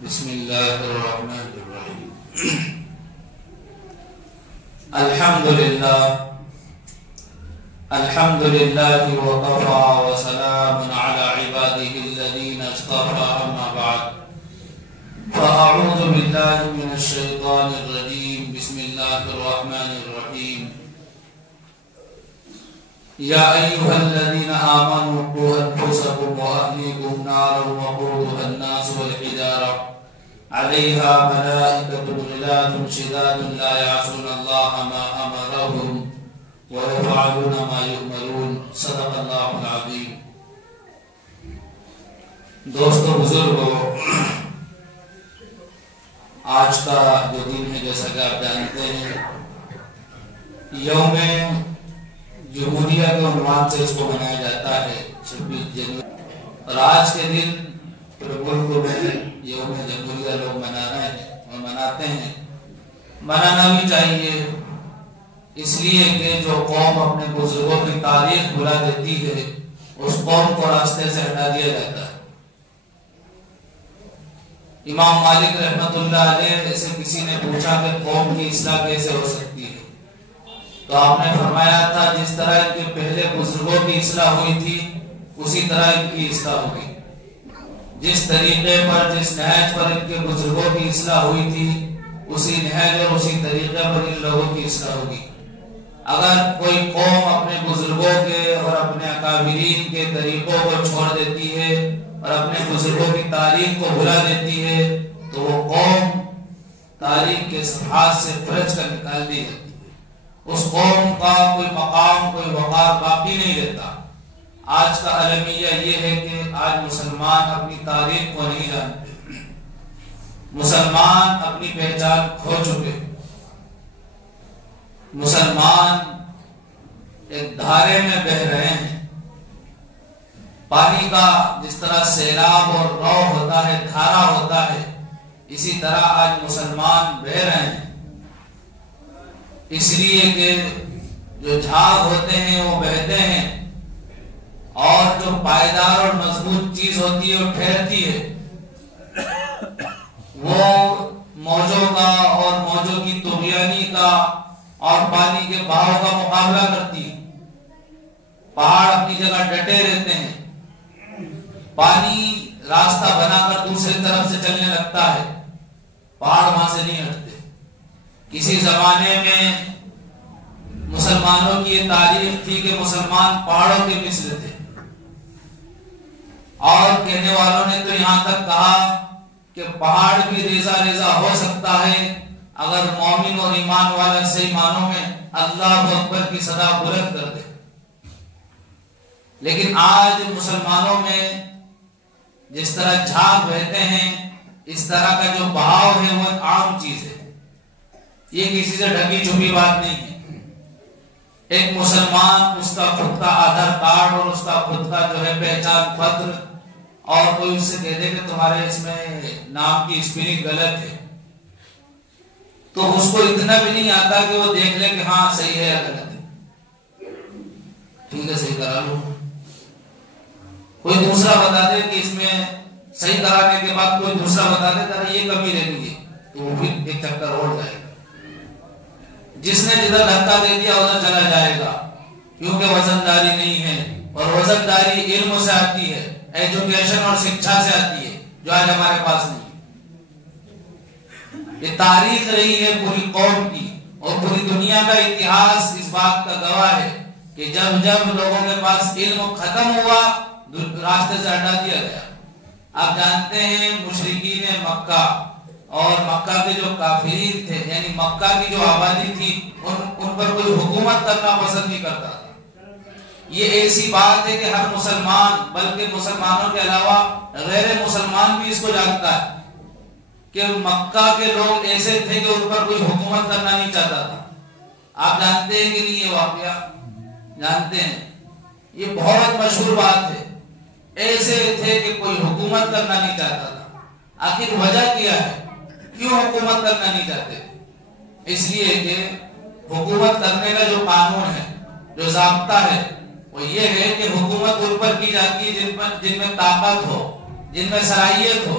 بسم الله الرحمن الرحيم. الحمد لله وكفى وسلام على عباده الذين اصطفى. أما بعد فأعوذ بالله من الشيطان الرجيم. بسم الله الرحمن الرحيم. يا أيها الذين آمنوا قوا أنفسكم وأهليكم نارا وقودها الناس والحجارة عليها ملائكة غلاظ شداد لا يعصون الله ما أمرهم ويفعلون ما يؤمرون. صدق اللہ العظیم. دوستو بزرگو، آج کا جو دن ہے جیسا کہ آپ جانتے ہیں یوم جمہوریہ کے عنوان سے اس کو منایا جاتا ہے 26 جنوری. اور آج کے دن پورے ملک میں یوم جمہوریہ لوگ منا رہے ہیں اور مناتے ہیں. منانا بھی چاہیے، اس لیے کہ جو قوم اپنے بزرگوں کی تاریخ بھلا دیتی ہے اس قوم کو راستے سے ہٹا دیا جاتا ہے. امام مالک رحمت اللہ علیہ سے کسی نے پوچھا کہ قوم کی اصلاح کیسے ہو سکتی ہے، تو آپ نے فرمایا تھا جس طرح ان کے پہلے بزرگوں کی اصلاح ہوئی تھی اسی طرح ان کی اصلاح ہوگی. جس طریقے پر جس نہج پر ان کے بزرگوں کی اصلاح ہوئی تھی اسی نہج اور اسی طریقے پر ان لوگوں کی اصلاح ہوگی. اگر کوئی قوم اپنے بزرگوں کے اور اپنے اکابرین کے طریقوں کو چھوڑ دیتی ہے اور اپنے بزرگوں کی تاریخ کو بھلا دیتی ہے تو وہ قوم تاریخ کے صفحات سے فرج کر نکال دی جاتی ہے. اس قوم کا کوئی مقام کوئی وقار باقی نہیں رہتا. آج کا المیہ یہ ہے کہ آج مسلمان اپنی تاریخ کو نہیں جانتے، مسلمان اپنی پہچان کھو چکے. مسلمان ایک دھارے میں بہ رہے ہیں. پانی کا جس طرح سیلاب اور رو ہوتا ہے، دھارا ہوتا ہے، اسی طرح آج مسلمان بہ رہے ہیں. اس لیے کہ جو جھاگ ہوتے ہیں وہ بہتے ہیں اور جو پائیدار اور مضبوط چیز ہوتی ہے وہ ٹھہرتی ہے. وہ موجوں کا اور موجوں کی طغیانی کا اور پانی کے بہاؤ کا مقابلہ کرتی ہے. پہاڑ اپنی جگہ ڈٹے رہتے ہیں، پانی راستہ بنا کر دوسری طرف سے چلنے لگتا ہے، پہاڑ وہاں سے نہیں ہٹتے. کسی زمانے میں مسلمانوں کی یہ تاریخ تھی کہ مسلمان پہاڑوں کے مثل تھے، اور کہنے والوں نے تو یہاں تک کہا کہ پہاڑ بھی ریزہ ریزہ ہو سکتا ہے اگر مومن اور ایمان والا صحیح معنوں میں اللہ اکبر کی صدا بلند کر دے. لیکن آج مسلمانوں میں جس طرح جھاگ بہتے ہیں اس طرح کا جو بہاؤ ہے وہ عام چیز ہے. یہ کسی سے ڈھکی چھپی بات نہیں ہے. ایک مسلمان اس کا خود کا آدھار کارڈ اور اس کا خود کا جو ہے پہچان پتر، اور کوئی اس سے کہہ دے کہ تمہارے اس میں نام کی اسپیلنگ غلط ہے تو اس کو اتنا بھی نہیں آتا کہ وہ دیکھ لے کہ ہاں صحیح ہے یا غلط ہے. ٹھیک ہے صحیح کرا لو. کوئی دوسرا بتا دے کہ اس میں صحیح کرانے کے بعد کوئی دوسرا بتا دے کہ یہ کمی رہ گئی تو وہ بھی ایک چکر اور جائے گا. جس نے جدھر دھکا دے دیا ادھر چلا جائے گا، کیونکہ وزنداری نہیں ہے. اور وزنداری علم سے آتی ہے، ایجوکیشن اور شکشا سے آتی ہے جو آج ہمارے پاس نہیں. یہ تاریخ رہی ہے پوری قوم کی اور پوری دنیا کا اتہاس اس بات کا گواہ ہے کہ جب جب لوگوں کے پاس علم ختم ہوا راستے سے ہٹا دیا گیا. آپ جانتے ہیں مشرکین مکہ اور مکہ کے جو کافرین تھے، یعنی مکہ کی جو آبادی تھی، ان پر کوئی حکومت کرنا پسند نہیں کرتا تھا. یہ ایسی بات ہے کہ ہر مسلمان بلکہ مسلمانوں کے علاوہ غیر مسلمان بھی اس کو جانتا ہے کہ مکہ کے لوگ ایسے تھے کہ ان پر کوئی حکومت کرنا نہیں چاہتا تھا. آپ جانتے ہیں کہ نہیں یہ واقعہ؟ جانتے ہیں. یہ بہت مشہور بات ہے. ایسے تھے کہ کوئی حکومت کرنا نہیں چاہتا تھا. آخر وجہ کیا ہے؟ کیوں حکومت کرنا نہیں چاہتے؟ اس لیے کہ حکومت کرنے کا جو قانون ہے، جو ضابطہ ہے، وہ یہ ہے کہ حکومت ان پر کی جاتی ہے جن میں طاقت ہو، جن میں صلاحیت ہو،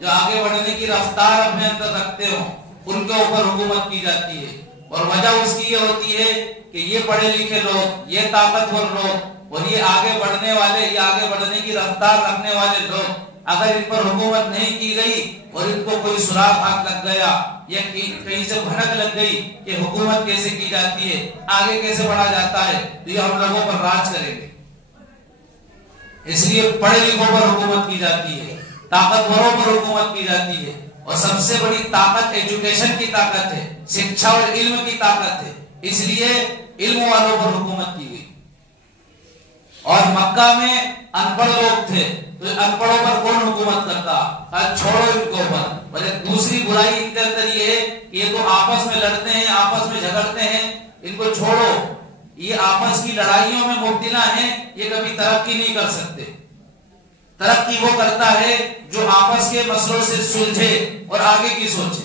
جو آگے بڑھنے کی رفتار اپنے اندر رکھتے ہو, ان کے اوپر حکومت کی جاتی ہے. اور وجہ اس کی یہ ہوتی ہے کہ یہ پڑھے لکھے لوگ, یہ طاقتور لوگ اور یہ آگے بڑھنے والے, یہ آگے بڑھنے کی رفتار رکھنے والے لوگ, اگر ان پر حکومت نہیں کی گئی اور ان کو کوئی سراغ ہاتھ لگ گیا یا کہیں سے بھنک لگ گئی کہ حکومت کیسے کی جاتی ہے, آگے کیسے بڑھا جاتا ہے, تو یہ ہم لوگوں پر راج کریں گے. اس لیے پڑھے لکھوں پر حکومت کی جاتی ہے, طاقتوروں پر حکومت کی جاتی ہے. اور سب سے بڑی طاقت ایجوکیشن کی طاقت ہے, شکشا اور علم کی طاقت ہے. اس لیے علم والوں پر حکومت کی گئی. اور مکہ میں ان پڑھ لوگ تھے, تو ان پڑھوں پر کون حکومت کرتا؟ چھوڑو ان کو اوپر. بلے دوسری برائی ان کے اندر یہ ہے کہ یہ تو آپس میں لڑتے ہیں, آپس میں جھگڑتے ہیں, ان کو چھوڑو. یہ آپس کی لڑائیوں میں مبتلا ہیں, یہ کبھی ترقی نہیں کر سکتے. ترقی وہ کرتا ہے جو آپس کے مسئلوں سے سلجھے اور آگے کی سوچے.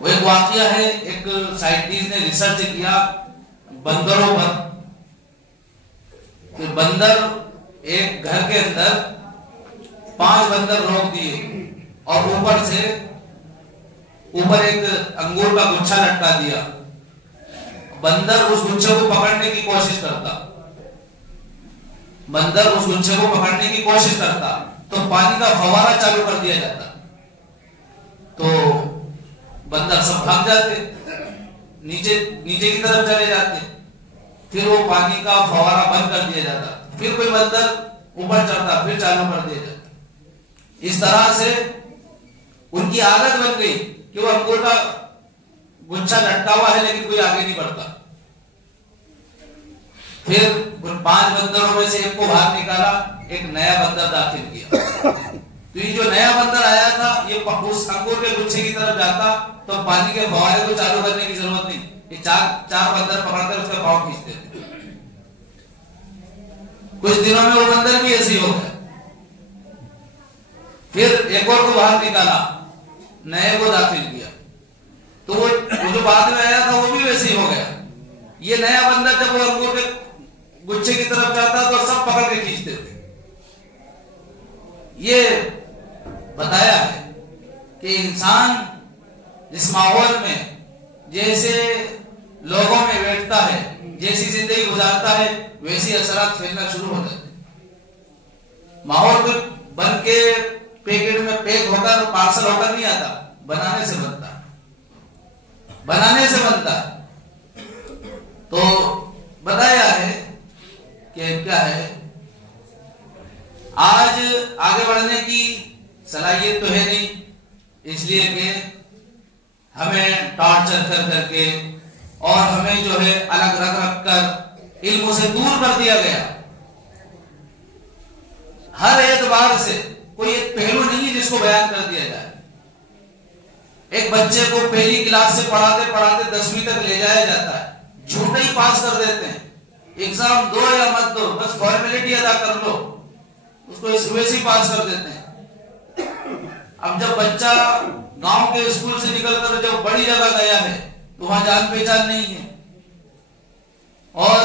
وہ ایک واقعہ ہے, ایک سائنٹسٹ نے ریسرچ کیا بندروں پر, کہ بندر ایک گھر کے اندر 5 بندر روک دیے اور اوپر ایک انگور کا گچھا لٹکا دیا. بندر اس گچھے کو پکڑنے کی کوشش کرتا, تو پانی کا فوارہ چالو کر دیا جاتا, تو بندر سب بھاگ جاتے, نیچے کی طرف چلے جاتے. پھر وہ پانی کا فوارہ بند کر دیا جاتا, پھر کوئی بندر اوپر چڑھتا, پھر چالو کر دیا جاتا. اس طرح سے ان کی عادت بن گئی کہ وہ انگور کا گچھا لٹکا ہوا ہے لیکن کوئی آگے نہیں بڑھتا. پھر ان 5 بندروں میں سے ایک کو باہر نکالا, ایک نیا بندر داخل کیا. تو یہ جو نیا بندر آیا تھا, یہ اس انگور کے گچھے کی طرف جاتا تو پانی کے فوارے کو چالو کرنے کی ضرورت نہیں, یہ چار بندر پکڑ کر اس کا پاؤں کھینچتے تھے. کچھ دنوں میں وہ بندر بھی ایسے ہی ہو گیا. پھر ایک اور کو باہر نکالا, نئے کو داخل کیا, تو وہ جو بعد میں آیا تھا وہ بھی ویسے ہی ہو گیا. یہ نیا بندر جب وہ انگور کے گچھے کی طرف جاتا تو سب پکڑ کے کھینچتے تھے. یہ بتایا ہے کہ انسان جس ماحول میں جیسے لوگوں میں بیٹھتا ہے, جیسی زندگی گزارتا ہے, ویسی اثرات پھیلنا شروع ہو جاتے ہیں. ماحول کو بن کے پیکٹ میں پیک ہو کر پارسل ہو کر نہیں آتا, بنانے سے بنتا. تو بتایا ہے کہ کیا ہے, آج آگے بڑھنے کی صلاحیت تو ہے نہیں, اس لیے کہ ہمیں ٹارچر کر کے اور ہمیں جو ہے الگ رکھ کر علم سے دور کر دیا گیا. ہر اعتبار سے کوئی ایک پہلو نہیں ہے جس کو بیان کر دیا جائے. ایک بچے کو پہلی کلاس سے پڑھاتے 10ویں تک لے جایا جاتا ہے, جھوٹے ہی پاس کر دیتے ہیں. ایگزام دو یا مت دو, بس فارمیلٹی ادا کر لو, اس کو ویسے ہی پاس کر دیتے ہیں. اب جب بچہ گاؤں کے اسکول سے نکل کر جب بڑی جگہ گیا ہے تو وہاں جان پہچان نہیں ہے, اور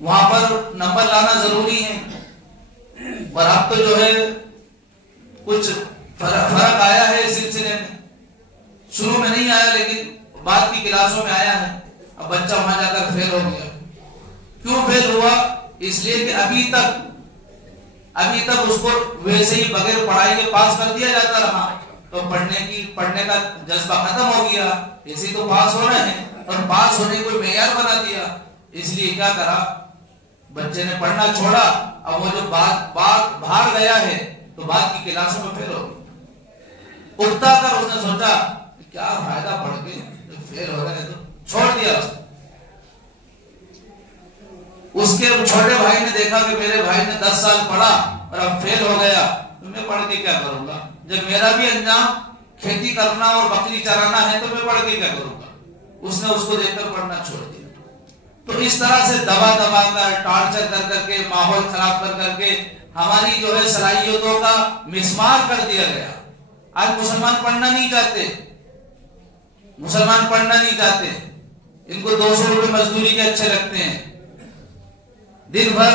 وہاں پر نمبر لانا ضروری ہے. اور اب تو جو ہے کچھ فرق آیا ہے اس سلسلے میں. شروع میں نہیں آیا لیکن بعد کی کلاسوں میں آیا ہے. اب بچہ وہاں جا کر فیل ہو گیا. کیوں فیل ہوا؟ اس لیے کہ ابھی تک اس کو ویسے ہی بغیر پڑھائی کے پاس کر دیا جاتا رہا, تو پڑھنے کا جذبہ ختم ہو گیا. اسی تو پاس ہو رہے ہیں, اور پاس ہونے کو معیار بنا دیا. اس لیے کیا کرا, بچے نے پڑھنا چھوڑا. اب وہ جو باہر گیا ہے تو بعد کی کلاسوں میں فیل ہو گیا. اٹھتا کر اس نے سوچا کیا فائدہ پڑھ کے, فیل ہو رہے ہیں تو چھوڑ دیا. اس کے چھوٹے بھائی نے دیکھا کہ میرے بھائی نے 10 سال پڑھا اور اب فیل ہو گیا, تو میں پڑھ کے کیا کروں گا؟ جب میرا بھی انجام کھیتی کرنا اور بکری چرانا ہے تو میں پڑھ کے کیا کروں گا؟ اس نے اس کو دیکھ کر پڑھنا چھوڑ دیا. تو اس طرح سے دبا کر, ٹارچر کر کے, ماحول خراب کر کے ہماری جو ہے صلاحیتوں کا مسمار کر دیا گیا. آج مسلمان پڑھنا نہیں چاہتے. ان کو 200 روپے مزدوری کے اچھے لگتے ہیں. دن بھر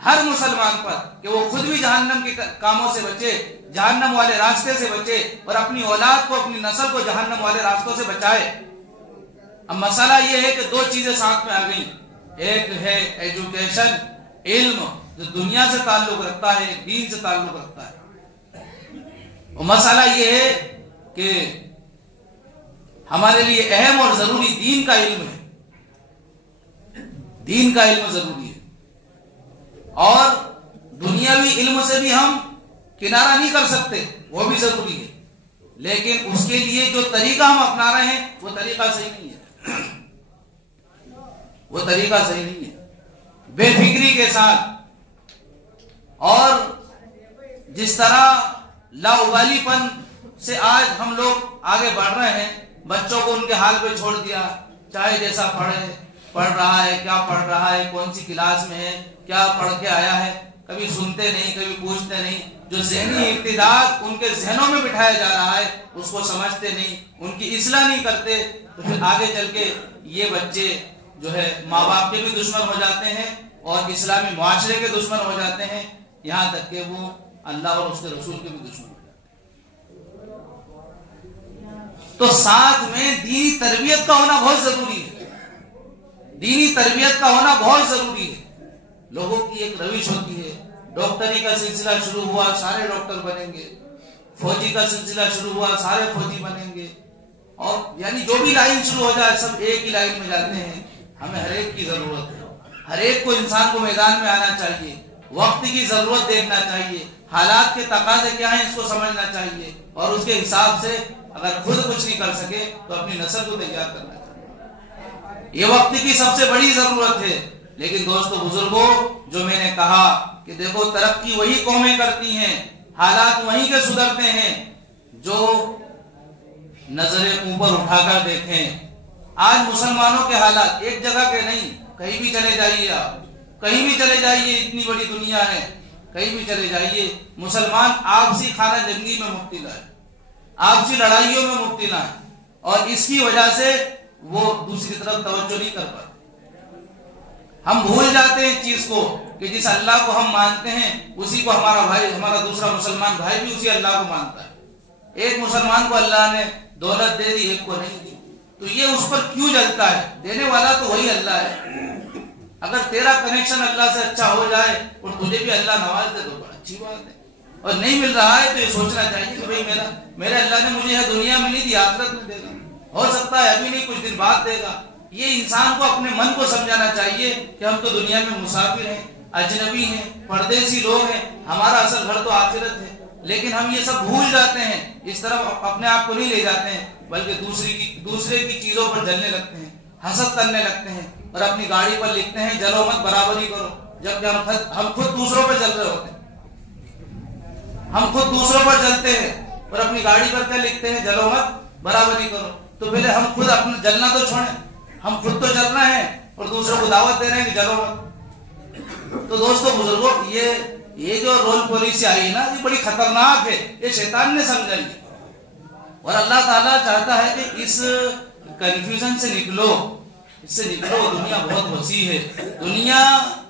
ہر مسلمان پر کہ وہ خود بھی جہنم کے کاموں سے بچے، جہنم والے راستے سے بچے، اور اپنی اولاد کو، اپنی نسل کو جہنم والے راستوں سے بچائے۔ اب مسئلہ یہ ہے کہ دو چیزیں ساتھ میں آ گئی، ایک ہے ایجوکیشن، علم جو دنیا سے تعلق رکھتا ہے، دین سے تعلق رکھتا ہے۔ اور مسئلہ یہ ہے کہ ہمارے لیے اہم اور ضروری دین کا علم ہے، دین کا علم ضروری ہے، اور دنیاوی علم سے بھی ہم کنارہ نہیں کر سکتے، وہ بھی ضروری ہے، لیکن اس کے لیے جو طریقہ ہم اپنا رہے ہیں وہ طریقہ صحیح نہیں ہے، وہ طریقہ صحیح نہیں ہے۔ بے فکری کے ساتھ اور جس طرح لاابالی پن سے آج ہم لوگ آگے بڑھ رہے ہیں، بچوں کو ان کے حال پہ چھوڑ دیا، چاہے جیسا پڑھ رہا ہے، کیا پڑھ رہا ہے، کون سی کلاس میں ہے، کیا پڑھ کے آیا ہے، کبھی سنتے نہیں، کبھی پوچھتے نہیں۔ جو ذہنی ارتداد ان کے ذہنوں میں بٹھایا جا رہا ہے اس کو سمجھتے نہیں، ان کی اصلاح نہیں کرتے، تو پھر آگے چل کے یہ بچے جو ہے ماں باپ کے بھی دشمن ہو جاتے ہیں اور اسلامی معاشرے کے دشمن ہو جاتے ہیں، یہاں تک کہ وہ اللہ اور اس کے رسول کے بھی دشمن ہو جاتے ہیں۔ تو ساتھ میں دینی تربیت کا ہونا بہت ضروری ہے، دینی تربیت کا ہونا بہت ضروری ہے۔ لوگوں کی ایک روش ہوتی ہے، ڈاکٹری کا سلسلہ شروع ہوا سارے ڈاکٹر بنیں گے، فوجی کا سلسلہ شروع ہوا سارے فوجی بنیں گے، اور یعنی جو بھی لائن شروع ہو جائے سب ایک ہی لائن میں جاتے ہیں۔ ہمیں ہر ایک کی ضرورت ہے، ہر ایک کو انسان کو میدان میں آنا چاہیے، وقت کی ضرورت دیکھنا چاہیے، حالات کے تقاضے کیا ہیں اس کو سمجھنا چاہیے، اور اس کے حساب سے اگر خود کچھ نہیں کر سکے تو اپنی نسل کو تیار کرنا چاہیے۔ یہ وقت کی سب سے بڑی ضرورت ہے۔ لیکن دوستو بزرگوں، جو میں نے کہا کہ دیکھو ترقی وہی قومیں کرتی ہیں، حالات وہیں کے سدھرتے ہیں جو نظریں اوپر اٹھا کر دیکھیں۔ آج مسلمانوں کے حالات ایک جگہ کے نہیں، کہیں بھی چلے جائیے، آپ کہیں بھی چلے جائیے، اتنی بڑی دنیا ہے، کہیں بھی چلے جائیے، مسلمان آپسی خانہ جنگی میں مبتلا ہے، آپسی لڑائیوں میں مبتلا ہے، اور اس کی وجہ سے وہ دوسری طرف توجہ نہیں کر پاتے۔ ہم بھول جاتے ہیں اس چیز کو کہ جس اللہ کو ہم مانتے ہیں اسی کو ہمارا بھائی، ہمارا دوسرا مسلمان بھائی بھی اسی اللہ کو مانتا ہے۔ ایک مسلمان کو اللہ نے دولت دے دی، ایک کو نہیں دی، تو یہ اس پر کیوں جلتا ہے؟ دینے والا تو وہی اللہ ہے۔ اگر تیرا کنیکشن اللہ سے اچھا ہو جائے اور تجھے بھی اللہ نواز دے تو بڑا اچھی بات ہے، اور نہیں مل رہا ہے تو یہ سوچنا چاہیے کہ بھئی میرے اللہ نے مجھے یہ دنیا میں نہیں دی، آخرت میں دے گا، ہو سکتا ہے ابھی نہیں کچھ دن بعد دے گا۔ یہ انسان کو اپنے من کو سمجھانا چاہیے کہ ہم تو دنیا میں مسافر ہیں، اجنبی ہیں، پردیسی لوگ ہیں، ہمارا اصل گھر تو آخرت ہے، لیکن ہم یہ سب بھول جاتے ہیں، اس طرف اپنے آپ کو نہیں لے جاتے ہیں، بلکہ دوسرے کی چیزوں پر جلنے لگتے ہیں، حسد کرنے لگتے ہیں، اور اپنی گاڑی پر لکھتے ہیں جلو مت برابری کرو، جبکہ ہم خود دوسروں پر جل رہے ہوتے ہیں، ہم خود دوسروں پر جلتے ہیں اور اپنی گاڑی پر کیا لکھتے ہیں جلو مت برابری کرو۔ تو پہلے ہم خود اپنا جلنا تو چھوڑیں، ہم خود تو چل رہے ہیں اور دوسروں کو دعوت دے رہے ہیں کہ چلو مت۔ تو دوستو بزرگوں، یہ جو رول پالیسی آئی نا، یہ بڑی خطرناک ہے، یہ شیطان نے سمجھائی ہے، اور اللہ تعالیٰ چاہتا ہے کہ اس کنفیوژن سے نکلو، اس سے نکلو۔ دنیا بہت وسیع ہے، دنیا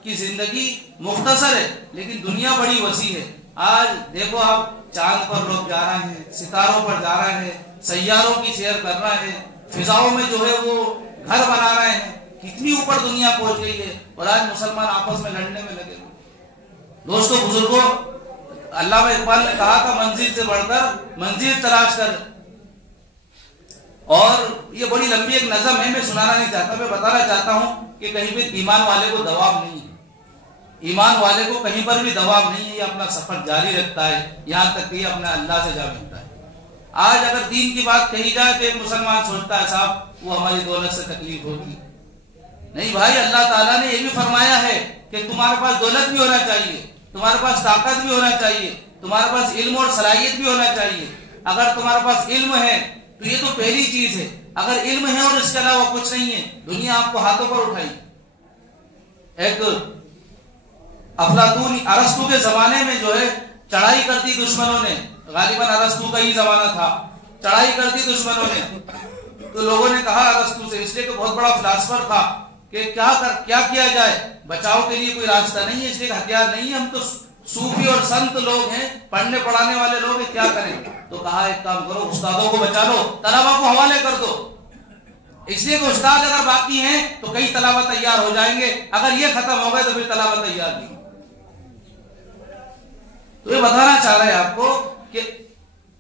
کی زندگی مختصر ہے لیکن دنیا بڑی وسیع ہے۔ آج دیکھو آپ، چاند پر لوگ جا رہے ہیں، ستاروں پر جا رہے ہیں، سیاروں کی سیر کر رہے ہیں، فضاؤں میں جو ہے وہ گھر بنا رہے ہیں، کتنی اوپر دنیا پہنچ گئی ہے، اور آج مسلمان آپس میں لڑنے میں لگے ہوئے۔ دوستو بزرگوں، علامہ اقبال نے کہا تھا منزل سے بڑھ کر منزل تلاش کر، اور یہ بڑی لمبی ایک نظم ہے، میں سنانا نہیں چاہتا، میں بتانا چاہتا ہوں کہ کہیں بھی ایمان والے کو دوام نہیں ہے، ایمان والے کو کہیں پر بھی دوام نہیں ہے، یہ اپنا سفر جاری رکھتا ہے یہاں تک کہ یہ اپنا اللہ سے جا ملتا ہے۔ آج اگر دین کی بات کہی جائے تو ایک مسلمان سوچتا ہے صاحب وہ ہماری دولت سے تکلیف ہوگی، نہیں بھائی، اللہ تعالیٰ نے یہ بھی فرمایا ہے کہ تمہارے پاس دولت بھی ہونا چاہیے، تمہارے پاس طاقت بھی ہونا چاہیے، تمہارے پاس علم اور صلاحیت بھی ہونا چاہیے۔ اگر تمہارے پاس علم ہے تو یہ تو پہلی چیز ہے، اگر علم ہے اور اس کے علاوہ کچھ نہیں ہے، دنیا آپ کو ہاتھوں پر اٹھائی۔ ایک افلاطون ارسطو کے زمانے میں جو ہے چڑھائی کر دی دشمنوں نے، غالباً ارسطو کا ہی زمانہ تھا، چڑھائی کر دی دشمنوں نے، تو لوگوں نے کہا ارسطو سے، اس لیے کہ بہت بڑا فلاسفر تھا، کہ کہ کیا کیا جائے، بچاؤ کے لیے کوئی راستہ نہیں ہے، اس لیے ہتھیار نہیں ہے، ہم تو صوفی اور سنت لوگ ہیں، پڑھنے پڑھانے والے لوگ ہیں، کیا کریں؟ تو کہا ایک کام کرو، استادوں کو بچا لو، طلبا کو حوالے کر دو، اس لیے کہ استاد اگر باقی ہیں تو کئی طلبا تیار ہو جائیں گے، اگر یہ ختم ہو گئے تو پھر طلبا تیار نہیں۔ تو یہ بتانا چاہ رہے ہیں آپ کو کہ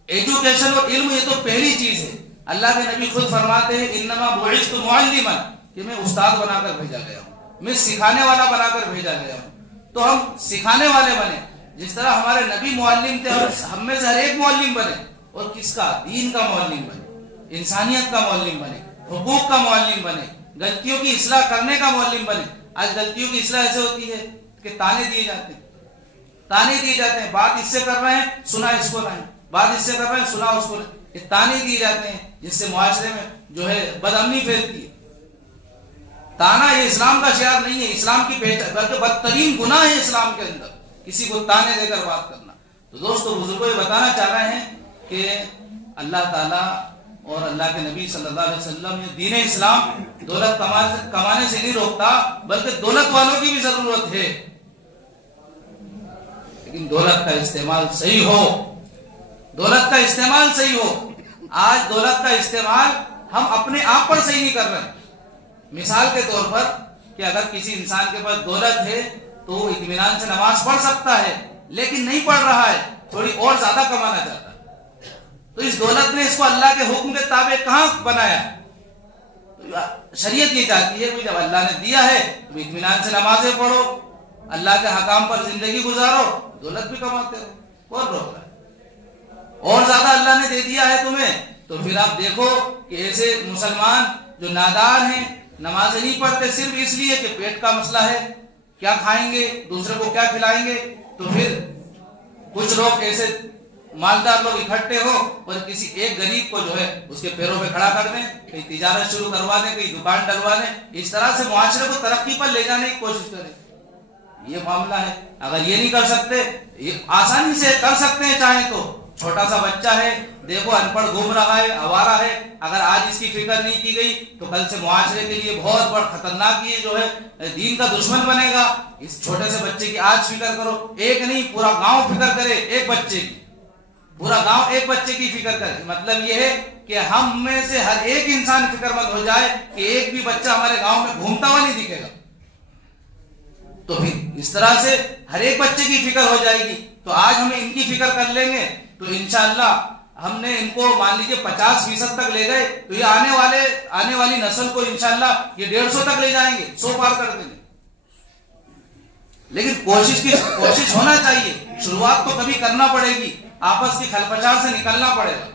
ایجوکیشن اور علم یہ تو پہلی چیز ہے۔ اللہ کے نبی خود فرماتے ہیں انما بعثت معلما، کہ میں استاد بنا کر بھیجا گیا ہوں، میں سکھانے والا بنا کر بھیجا گیا ہوں۔ تو ہم سکھانے والے بنے، جس طرح ہمارے نبی معلم تھے، اور ہم میں سے ہر ایک معلم بنے، اور کس کا؟ دین کا معلم بنے، انسانیت کا معلم بنے، حقوق کا معلم بنے، غلطیوں کی اصلاح کرنے کا معلم بنے۔ آج غلطیوں کی اصلاح ایسے ہوتی ہے کہ تانے دیے جاتے ہیں، بات اس سے کر رہے ہیں سنا اس کو نہیں، بات اس سے کر رہے ہیں سنا اس کو نہیں، یہ تانے دیے جاتے ہیں، جس سے معاشرے میں جو ہے بدامنی پھیلتی ہے۔ تانا یہ اسلام کا شعار نہیں ہے، اسلام کی بلکہ بدترین گناہ ہے اسلام کے اندر کسی کو تانے دے کر بات کرنا۔ تو دوستو بزرگوں یہ بتانا چاہ رہے ہیں کہ اللہ تعالیٰ اور اللہ کے نبی صلی اللہ علیہ وسلم یہ دین اسلام دولت کمانے سے نہیں روکتا، بلکہ دولت والوں کی بھی ضرورت ہے، لیکن دولت کا استعمال صحیح ہو، دولت کا استعمال صحیح ہو۔ آج دولت کا استعمال ہم اپنے آپ پر صحیح نہیں کر رہے ہیں۔ مثال کے طور پر کہ اگر کسی انسان کے پاس دولت ہے تو وہ اطمینان سے نماز پڑھ سکتا ہے، لیکن نہیں پڑھ رہا ہے، تھوڑی اور زیادہ کمانا چاہتا ہے، تو اس دولت نے اس کو اللہ کے حکم کے تابع کہاں بنایا؟ شریعت یہ چاہتی ہے کہ جب اللہ نے دیا ہے تو اطمینان سے نمازیں پڑھو، اللہ کے حکام پر زندگی گزارو، دولت بھی کماتے رہو، کون روک رہا ہے؟ اور زیادہ اللہ نے دے دیا ہے تمہیں تو پھر آپ دیکھو کہ ایسے مسلمان جو نادار ہیں، نمازیں نہیں پڑھتے صرف اس لیے کہ پیٹ کا مسئلہ ہے، کیا کھائیں گے، دوسرے کو کیا کھلائیں گے، تو پھر کچھ لوگ ایسے مالدار لوگ اکٹھے ہو اور کسی ایک غریب کو جو ہے اس کے پیروں پہ کھڑا کر دیں، کہیں تجارت شروع کروا دیں، کہیں دکان ڈلوا دیں، اس طرح سے معاشرے کو ترقی پر لے جانے کی کوشش کریں۔ یہ معاملہ ہے، اگر یہ نہیں کر سکتے، یہ آسانی سے کر سکتے ہیں چاہیں تو۔ چھوٹا سا بچہ ہے، دیکھو ان پڑھ گھوم رہا ہے، آوارہ ہے، اگر آج اس کی فکر نہیں کی گئی تو کل سے معاشرے کے لیے بہت بڑا خطرناک یہ جو ہے دین کا دشمن بنے گا۔ اس چھوٹے سے بچے کی آج فکر کرو، ایک نہیں پورا گاؤں فکر کرے ایک بچے کی، پورا گاؤں ایک بچے کی فکر کرے۔ مطلب یہ ہے کہ ہم میں سے ہر ایک انسان فکر مند ہو جائے کہ ایک بھی بچہ ہمارے گاؤں میں گھومتا ہوا نہیں دکھے گا، تو پھر اس طرح سے ہر ایک بچے کی فکر ہو جائے گی۔ تو آج ہم ان کی فکر کر لیں گے تو انشاءاللہ ہم نے ان کو مان لیجیے 50% تک لے گئے تو یہ آنے والی نسل کو انشاءاللہ یہ 150 تک لے جائیں گے، 100 پار کر دیں گے۔ لیکن کوشش ہونا چاہیے، شروعات تو کبھی کرنا پڑے گی، آپس کی کھلپچار سے نکلنا پڑے گا،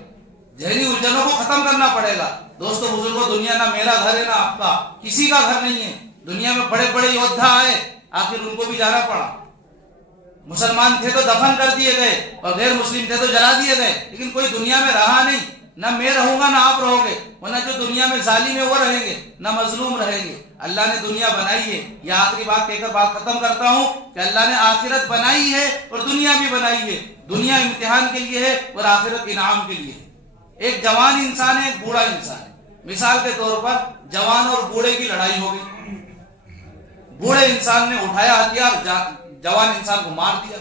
ذہنی الجھنوں کو ختم کرنا پڑے گا۔ دوستو بزرگوں، دنیا نہ میرا گھر ہے نہ آپ کا، کسی کا گھر نہیں ہے۔ دنیا میں بڑے بڑے یودھا آئے، آخر ان کو بھی جانا پڑا، مسلمان تھے تو دفن کر دیے گئے اور غیر مسلم تھے تو جلا دیے گئے، لیکن کوئی دنیا میں رہا نہیں۔ نہ میں رہوں گا نہ آپ رہو گے، ورنہ جو دنیا میں ظالم ہے وہ رہیں گے، نہ مظلوم رہیں گے۔ اللہ نے دنیا بنائی ہے، یہ آخری بات کہہ کر بات ختم کرتا ہوں کہ اللہ نے آخرت بنائی ہے اور دنیا بھی بنائی ہے۔ دنیا امتحان کے لیے ہے اور آخرت انعام کے لیے ہے۔ ایک جوان انسان ہے، ایک بوڑھا انسان ہے۔ مثال کے طور پر جوان اور بوڑھے کی لڑائی ہو گئی، بوڑھے انسان نے اٹھایا ہتھیار، جوان انسان کو مار دیا۔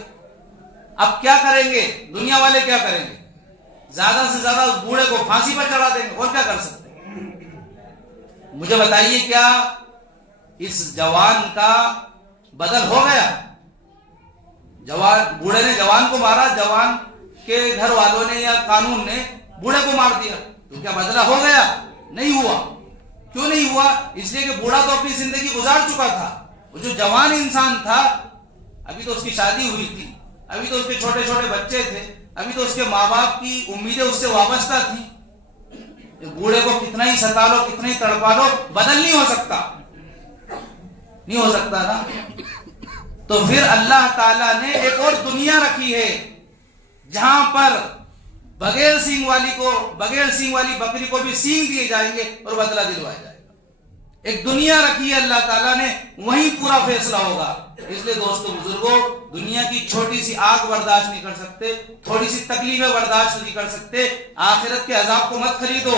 اب کیا کریں گے؟ دنیا والے کیا کریں گے؟ زیادہ سے زیادہ اس بوڑھے کو پھانسی پر چڑھا دیں گے، اور کیا کر سکتے ہیں؟ مجھے بتائیے کیا اس جوان کا بدل ہو گیا؟ بوڑھے نے جوان کو مارا، جوان کے گھر والوں نے یا قانون نے بوڑھے کو مار دیا، تو کیا بدلہ ہو گیا؟ نہیں ہوا۔ کیوں نہیں ہوا؟ اس لیے کہ بوڑھا تو اپنی زندگی گزار چکا تھا، وہ جو جوان انسان تھا ابھی تو اس کی شادی ہوئی تھی، ابھی تو اس کے چھوٹے چھوٹے بچے تھے، ابھی تو اس کے ماں باپ کی امیدیں اس سے وابستہ تھیں۔ بوڑھے کو کتنا ہی ستا لو، کتنا ہی تڑپا لو، بدل نہیں ہو سکتا، نہیں ہو سکتا نا۔ تو پھر اللہ تعالیٰ نے ایک اور دنیا رکھی ہے جہاں پر بغیر سینگ والی بکری کو بھی سینگ دیے جائیں گے اور بدلہ دلوایا جائے گا۔ ایک دنیا رکھی ہے اللہ تعالیٰ نے، وہیں پورا فیصلہ ہوگا۔ اس لیے دوستو بزرگوں، دنیا کی چھوٹی سی آگ برداشت نہیں کر سکتے، تھوڑی سی تکلیفیں برداشت نہیں کر سکتے، آخرت کے عذاب کو مت خریدو۔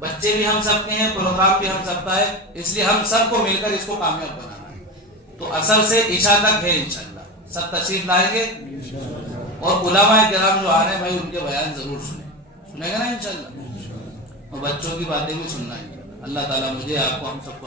بچے بھی ہم سب کے ہیں، پروگرام بھی ہم سب کا ہے، اس لیے ہم سب کو مل کر اس کو کامیاب بنانا ہے۔ تو اصل سے عشاء تک ہے انشاءاللہ، سب تشریف لائیں گے، اور علماء کرام جو آ رہے ہیں بھائی ان کے بیان ضرور سنیں گے نا انشاءاللہ، اور بچوں کی باتیں بھی سننا ہے۔ اللہ تعالیٰ مجھے آپ کو ہم سب کو